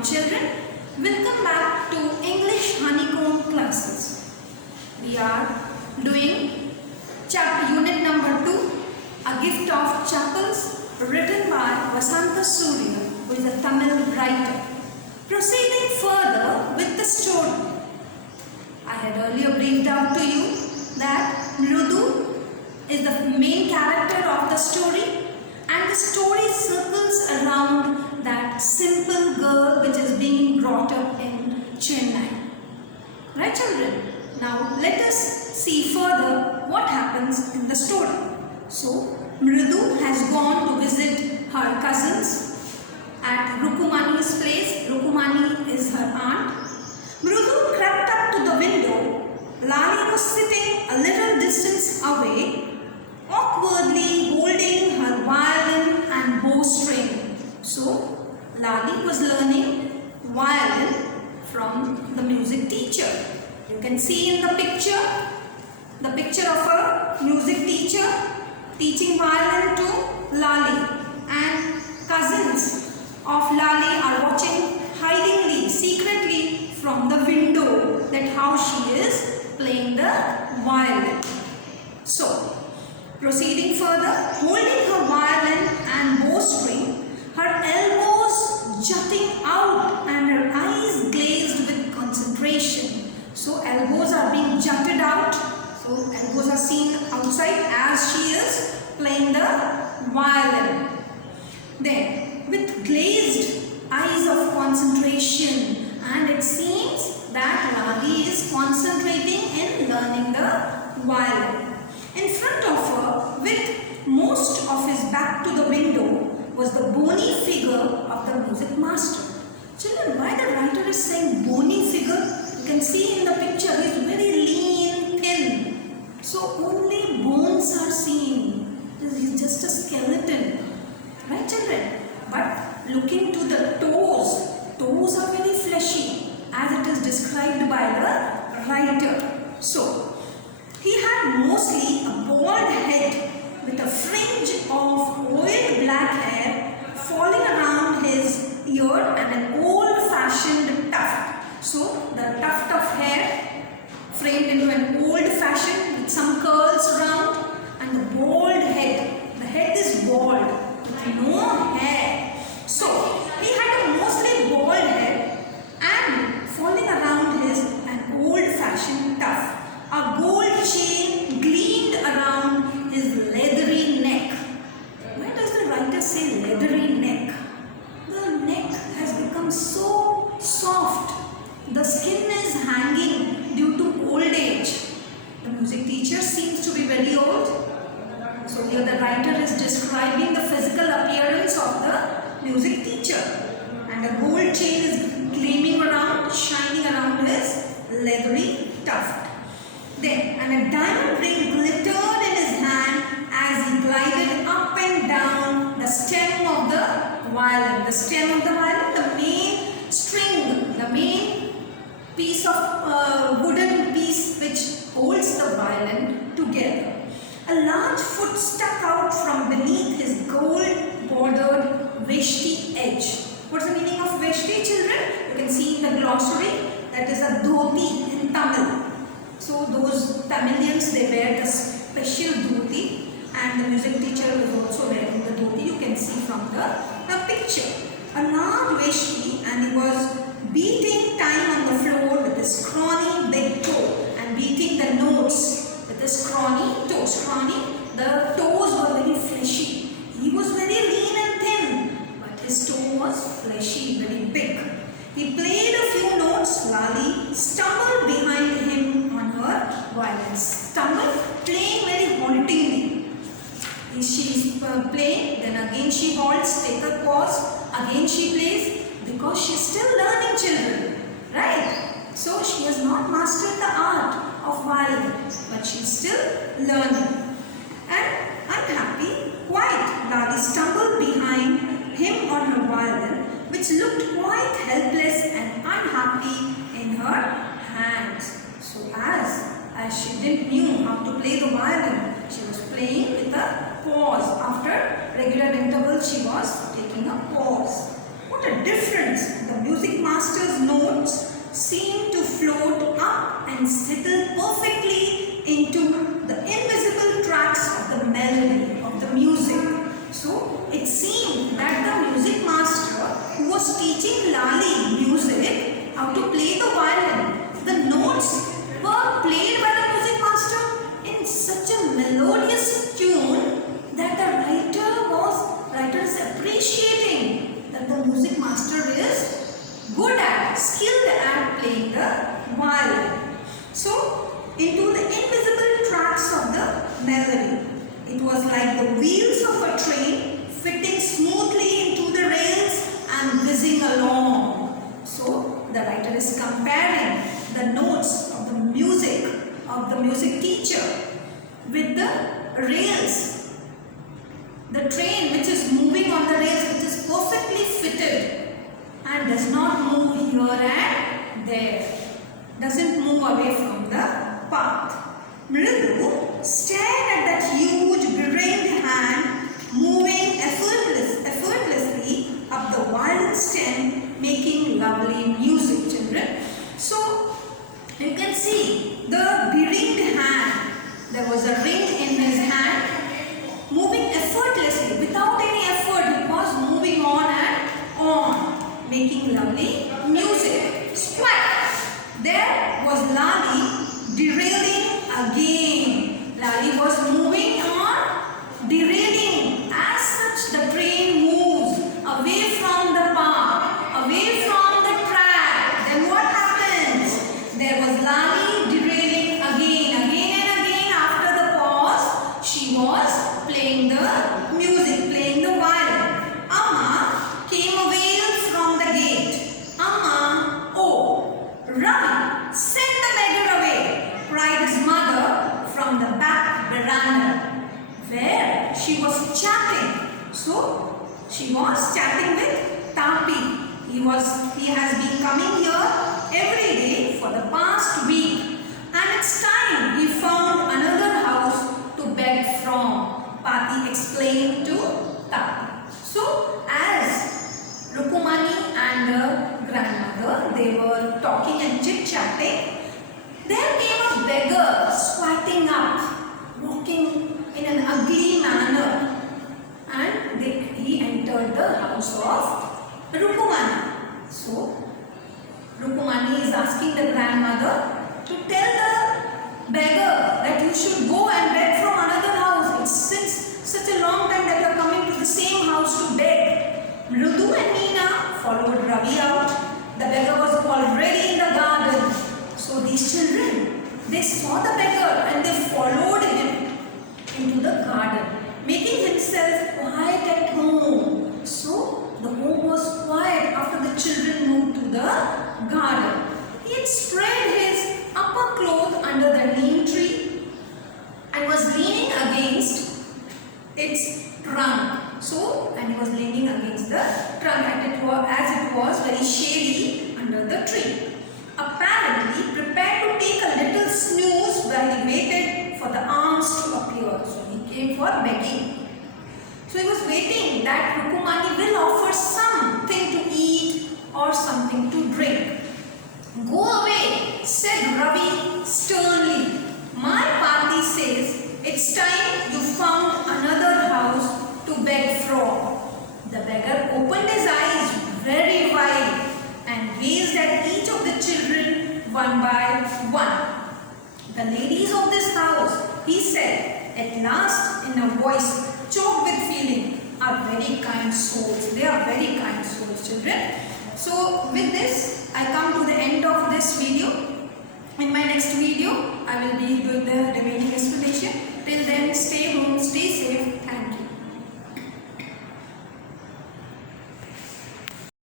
morning children. Welcome back to English Honeycomb classes. We are doing unit number 2, A Gift of Chapels, written by Vasanta Surya, who is a Tamil writer. Proceeding further with the story. I had earlier briefed out to you that Mrudu is the main character of the story, and the story circles around that simple girl which is being brought up in Chennai. Right, children? Now let us see further what happens in the story. So Mrudu has gone to visit her cousins at Rukumani's place. Rukumani is her aunt. Mrudu crept up to the window. Lali was sitting a little distance away, awkwardly holding her violin and bowstring. So Lali was learning violin from the music teacher. You can see in the picture of a music teacher teaching violin to Lali, and cousins of Lali are watching hidingly, secretly from the window that how she is playing the violin. So proceeding further, holding her violin and bowstring, her elbows jutting out and her eyes glazed with concentration. So elbows are being jutted out. So elbows are seen outside as she is playing the violin. Then with glazed eyes of concentration, and it seems that Lali is concentrating in learning the violin. In front of her, with most of his back to the window, was the bony figure of the music master. Children, why the writer is saying bony figure? You can see in the picture, he is very lean, thin. So only bones are seen. He is just a skeleton. Right, children? But looking to the toes are very fleshy, as it is described by the writer. So he had mostly a bald head with a fringe of oiled black hair falling around his ear and an old-fashioned tuft. So the tuft of hair framed into an old-fashioned with some curls around, and the bald head. The head is bald with no hair. So he had a mostly bald head and falling around his an old-fashioned tuft. A gold chain gleamed around his leathery neck. Why does the writer say leathery neck? The neck has become so soft. The skin is hanging due to old age. The music teacher seems to be very old. So here the writer is describing the physical appearance of the music teacher. And a gold chain is gleaming around, shining around his leathery tuft. Then, and a diamond ring glittered in his hand as he glided up and down the stem of the violin. The stem of the violin, the main string, the main piece of wooden piece which holds the violin together. A large foot stuck out from beneath his gold-bordered veshti edge. What's the meaning of veshti, children? You can see in the glossary, that is a dhoti in Tamil. So those Tamilians, they wear the special dhoti, and the music teacher is also wearing the dhoti. You can see from the picture. A large veshti, and he was beating time on the floor with his scrawny big toe and beating the notes with his scrawny toe. Scrawny, the toes were very fleshy. He was very lean and thin, but his toe was fleshy, very big. He played a few notes. Lali stumbled behind him on her violin. Stumbled, playing very haltingly. She is playing, then again she halts, take a pause, again she plays, because she is still learning, children. Right? So she has not mastered the art of violin, but she is still learning. And unhappy, quite, Lali stumbled behind him on her violin, which looked quite helpless and unhappy in her hands. So as she didn't knew how to play the violin, she was playing with a pause. After regular intervals, she was taking a pause. What a difference the music was teaching Lali music, how to play the violin. The notes were played by the music master in such a melodious tune that the writer is appreciating that the music master is good at, skilled at playing the violin. So, into the invisible tracks of the melody. It was like the wheels of a train fitting smoothly into the rails and whizzing along. So, the writer is comparing the notes of the music teacher with the rails. The train which is moving on the rails, which is perfectly fitted and does not move here and there. Doesn't move away from the path. Mridu stared at that huge berained hand moving effortlessly up the violin stem, making lovely music, children. So, you can see the berained hand. There was a ring in his hand, moving effortlessly, without any effort. He was moving on and on, making lovely music. Squat! There was Lali derailing again. Lali was moving on, derailing. As such, the train moves away from the path, away from the track. Then what happens? There was Lali derailing again and again. After the pause, she was playing the music, playing the violin. Amma came away from the gate. Amma, oh, Ravi, send the beggar away, cried his mother from the back veranda, where she was chatting. So, she was chatting with Tapi. He has been coming here every day for the past week, and it's time he found another house to beg from, Pati explained to Tapi. So, as Rukumani and the grandmother, they were talking and chit-chatting, there came a beggar squatting up, walking in an ugly manner, and he entered the house of Rukumani. So, Rukumani is asking the grandmother to tell the beggar that you should go and beg from another house. It's since such a long time that you are coming to the same house to beg. Mridu and Meena followed Ravi out. The beggar was already in the garden. So these children, they saw the beggar and they followed him into the garden, making himself quiet at home. So the home was quiet after the children moved to the garden. He had spread his upper cloth under the neem tree and was leaning against its trunk. So, and he was leaning against the trunk as it was very shady under the tree. Apparently prepared to take a little snooze while he waited for the alms to appear. So, he came for begging. So, he was waiting that Rukumani will offer something to eat or something to drink. Go away, said Ravi sternly. My party says it's time you found another house to beg from. The beggar opened his eyes very wide and gazed at each of the children one by one. The ladies of this house, he said at last in a voice choked with feeling, are very kind souls. They are very kind souls, children. So with this, I come to the end of this video. In my next video, I will be doing the remaining